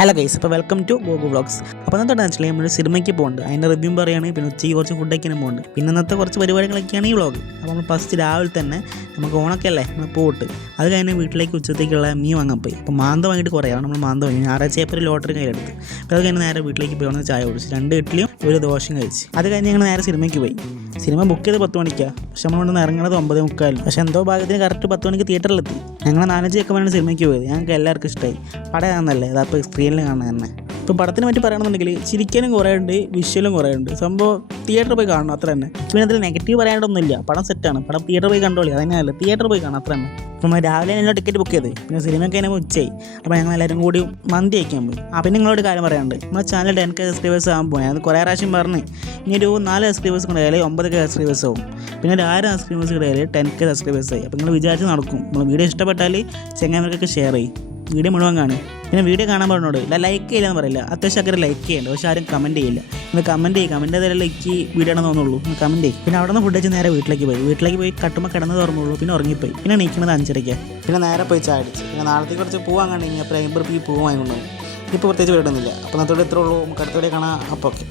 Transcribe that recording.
Hello guys അപ്പോൾ welcome to Gogu vlogs അപ്പോൾ ഇന്നത്തെ വെച്ചാൽ നമ്മൾ സിനിമയ്ക്ക് പോകുന്നുണ്ട് അതിന്റെ റിവ്യൂ പറയുകയാണ് പിന്നെ ഉച്ചയ്ക്ക് കുറച്ച് ഫുഡ് കഴിക്കാനും പോകുന്നുണ്ട് പിന്നെ ഇന്നത്തെ കുറച്ച് പരിപാടികളൊക്കെയാണ് ഈ വ്ളോഗ് അപ്പോൾ നമ്മൾ ഫസ്റ്റ് രാവിലെ തന്നെ നമുക്ക് ഓണക്കല്ലേ നമ്മൾ പോയിട്ട്. അത് കഴിഞ്ഞ് വീട്ടിലേക്ക് ഉച്ചത്തേക്കുള്ള മീൻ വാങ്ങാൻ പോയി. അപ്പോൾ മാന്ത വാങ്ങിയിട്ട് കുറയാണ് നമ്മൾ മാന്ത വാങ്ങി. ഞായറാഴ്ച ഏപ്രിൽ ലോട്ടറി കയ്യിലെടുത്ത്. അപ്പോൾ അത് കഴിഞ്ഞ് നേരെ വീട്ടിലേക്ക് പോയി. ചായ കുടിച്ച് രണ്ട് ഇഡ്ഡലിയും ഒരു ദോശയും കഴിച്ച്. അത് കഴിഞ്ഞ് ഞങ്ങൾ നേരെ സിനിമയ്ക്ക് പോയി. സിനിമ ബുക്ക് ചെയ്ത് പത്ത് മണിക്കാണ് പക്ഷെ നമ്മൾ ഇവിടെ നിന്ന് ഇറങ്ങുന്നത് ഒമ്പത് മുക്കാലും പക്ഷെ എന്തോ ഭാഗത്തിന് കറക്റ്റ് പത്ത് മണിക്ക് തിയേറ്ററിലെത്തി ഞങ്ങൾ നാലഞ്ച് ചെക്കന്മാരാണ് സിനിമയ്ക്ക് പോയത്. ഞങ്ങൾക്ക് എല്ലാവർക്കും ഇഷ്ടമായി പടം കാണുന്നല്ലേ അതപ്പോൾ സ്ക്രീനിൽ കാണുന്നത് തന്നെ. ഇപ്പം പടത്തിനെ പറ്റി പറയുകയാണെന്നുണ്ടെങ്കിൽ ചിരിക്കാനും കുറേ ഉണ്ട് വിഷ്വലും കുറേ ഉണ്ട് സംഭവം തിയേറ്ററിൽ പോയി കാണണം അത്ര തന്നെ. പിന്നെ അതിൽ നെഗറ്റീവ് പറയാനൊന്നുമില്ല. പടം സെറ്റാണ് പടം തിയേറ്ററിൽ പോയി കണ്ടോളി. അതന്നെയല്ല തിയേറ്ററിൽ പോയി കാണാം അത്ര തന്നെ. അപ്പം രാവിലെ ഞങ്ങൾ ടിക്കറ്റ് ബുക്ക് ചെയ്ത്. പിന്നെ സിനിമയൊക്കെ അതിനെ ഉച്ചയായി. അപ്പോൾ ഞങ്ങൾ എല്ലാവരും കൂടി മന്തി അയക്കാൻ പോയി. പിന്നെ നിങ്ങളോട് കാര്യം പറയാനുണ്ട്. നമ്മുടെ ചാനൽ ടെൻ കെ സബ്സ്ക്രൈബേഴ്സ് ആകുമ്പോൾ ഞാൻ കുറേ പ്രാവശ്യം പറഞ്ഞ്. ഇനി ഒരു നാല് സബ്സ്ക്രൈബേഴ്സ് കൂടെ ഒമ്പത് കെ സബ്സ്ക്രൈബേഴ്സ് ആവും. പിന്നെ ഒരു ആയിരം സബ്സ്ക്രൈബേഴ്സ് കൂടെ ടെൻ കെ സബ്സ്ക്രൈബേഴ്സ് ആയി. അപ്പോൾ നിങ്ങൾ വിചാരിച്ച് നടക്കും. നമ്മൾ വീഡിയോ ഇഷ്ടപ്പെട്ടാൽ ചെങ്ങന്മാർക്കൊക്കെ ഷെയർ ചെയ്യും. വീഡിയോ മുഴുവൻ കാണും പിന്നെ വീഡിയോ കാണാൻ പറഞ്ഞോട് ഇല്ല ലൈക്ക് ചെയ്യില്ലെന്ന് പറയില്ല. അത്യാവശ്യം ഒക്കെ ലൈക്ക് ചെയ്യേണ്ട പക്ഷെ ആരും കമന്റ് ചെയ്യില്ല. നിങ്ങൾ കമന്റ് ചെയ്യും കമന്റ് ചെയ്താലേ ലൈക്ക് വീഡിയോ ആണെന്ന് തോന്നുള്ളൂ. കമന്റ് ചെയ്യും. പിന്നെ അവിടെ നിന്ന് ഫുഡ് വെച്ച് നേരെ വീട്ടിലേക്ക് പോയി. വീട്ടിലേക്ക് പോയി കട്ടുമ്പോൾ കിടന്ന് തുറന്നുള്ളൂ പിന്നെ ഉറങ്ങിപ്പോയി. പിന്നെ നീക്കുന്നത് അഞ്ചരയ്ക്ക്. പിന്നെ നേരെ പോയി ചാടിച്ച് പിന്നെ നാളത്തേക്ക് കുറച്ച് പോകാൻ കണ്ടെങ്കിൽ അപ്പോൾ അമ്പത് ഈ പൂവ് കൊണ്ടുപോകും ഇപ്പോൾ പ്രത്യേകിച്ച് വീടൊന്നുമില്ല അപ്പോൾ അന്നത്തോടെ എത്ര ഉള്ളൂ. നമുക്ക് അടുത്തോടെ കാണാം. അപ്പോൾ ഓക്കെ